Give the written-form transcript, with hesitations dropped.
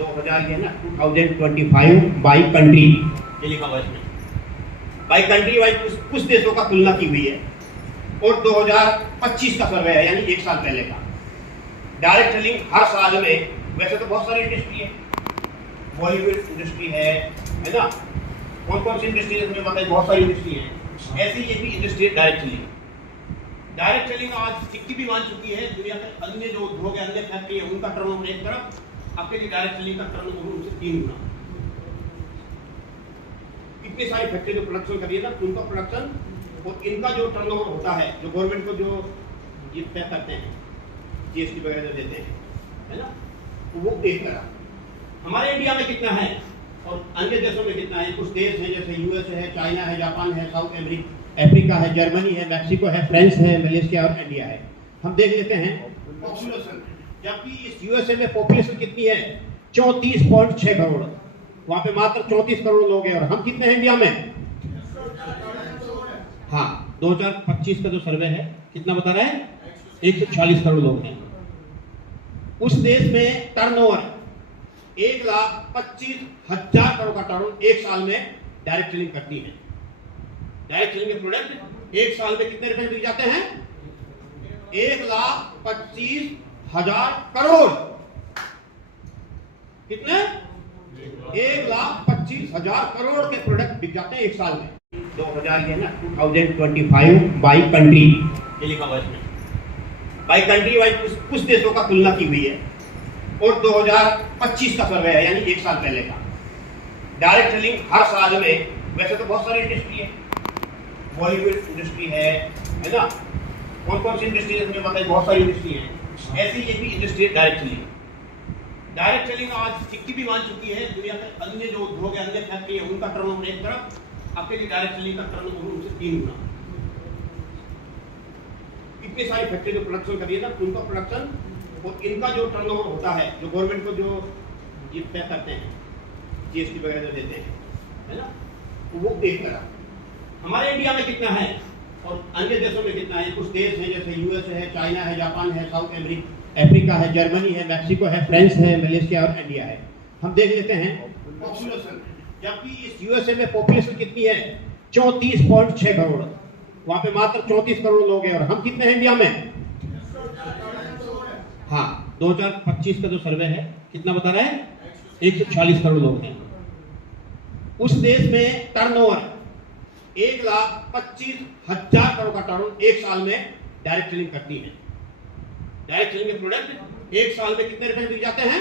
2000 ये ना 2025 by country ये लिखा हुआ है इसमें, बाई कंट्री वाइज कुछ देशों का तुलना की हुई है और 2025 का सर्वे है, यानी एक साल पहले का। डायरेक्ट सेलिंग हर साल में, वैसे तो बहुत सारी इंडस्ट्री है, बॉलीवुड इंडस्ट्री है ना, कौन कौन सी इंडस्ट्री है तुम्हें पता है, बहुत सारी इंडस्ट्री है, ऐसी ये भी इंडस्ट्री है डायरेक्ट सेलिंग। डायरेक्ट सेलिंग आज सिक्की भी मान चुकी है, दुनिया के अन्य जो उद्योग है, अन्य फैक्ट्री है, उनका टर्नओवर एक तरफ, आपके लिए डायरेक्ट सेलिंग का टर्नओवर उनसे 3 गुना। इतनी सारी फैक्ट्री जो प्रोडक्शन करिए ना, उनका प्रोडक्शन और इनका जो टर्नओवर होता है, जो गवर्नमेंट को जो ये तय करते हैं, जीएसटी वगैरह जो देते हैं, है ना, तो वो एक तरह। हमारे इंडिया में कितना है और अन्य देशों में कितना है? कुछ देश हैं जैसे यूएस है, चाइना है, जापान है, साउथ अफ्रीका है, जर्मनी है, मैक्सिको है, फ्रांस है, मलेशिया और इंडिया है। हम देख लेते हैं पॉपुलेशन। जबकि इस यूएसए में पॉपुलेशन कितनी है? 34.6 करोड़। वहां पे मात्र 34 करोड़ लोग हैं। और हम कितने हैं इंडिया में? हाँ, 2025 का जो सर्वे है कितना बता रहा है? 140 करोड़ लोग हैं। उस देश में टर्नओवर 1,25,000 करोड़ का टर्नओवर एक साल में डायरेक्ट सेलिंग करती है। डायरेक्ट सेलिंग के प्रोडक्ट एक साल में कितने रुपए बिक जाते हैं? 1,25,000 करोड़। कितने? 1,25,000 करोड़ के प्रोडक्ट बिक जाते हैं एक साल में। 2000 ये ना 2025 बाई कंट्री ये लिखा हुआ है इसमें, बाई कंट्री वाइज कुछ देशों का तुलना की हुई है और 2025 का सर्वे है, यानी एक साल पहले का। डायरेक्ट सेलिंग हर साल में, वैसे तो बहुत सारी इंडस्ट्री है, बॉलीवुड इंडस्ट्री है ना, कौन कौन सी इंडस्ट्री है तुम्हें पता है, बहुत सारी इंडस्ट्री है, ऐसी ये भी इंडस्ट्री है डायरेक्ट सेलिंग। डायरेक्ट सेलिंग आज सिक्की भी मान चुकी है, दुनिया के अन्य जो उद्योग है, अन्य फैक्ट्री है, उनका टर्नओवर एक तरफ, आपके लिए डायरेक्ट सेलिंग का टर्नओवर उनसे 3 गुना। इतनी सारी फैक्ट्री जो प्रोडक्शन करिए ना, उनका प्रोडक्शन और इनका जो टर्नओवर होता है, जो गवर्नमेंट को जो ये तय करते हैं, जीएसटी वगैरह जो देते हैं, है ना, तो वो एक तरह। हमारे इंडिया में कितना है और अन्य देशों में कितना है? कुछ देश हैं जैसे यूएस है, चाइना है, जापान है, साउथ अफ्रीका है, जर्मनी है, मैक्सिको है, फ्रांस है, मलेशिया और इंडिया है। हम देख लेते हैं पॉपुलेशन। जबकि इस यूएसए में पॉपुलेशन कितनी है? 34.6 करोड़। वहां पे मात्र 34 करोड़ लोग हैं। और हम कितने हैं इंडिया में? हाँ, 2025 का जो सर्वे है कितना बता रहा है? 140 करोड़ लोग हैं। उस देश में टर्नओवर 1,25,000 करोड़ का टर्नओवर एक साल में डायरेक्ट सेलिंग करती है। डायरेक्ट सेलिंग के प्रोडक्ट एक साल में कितने रुपए बिक जाते हैं?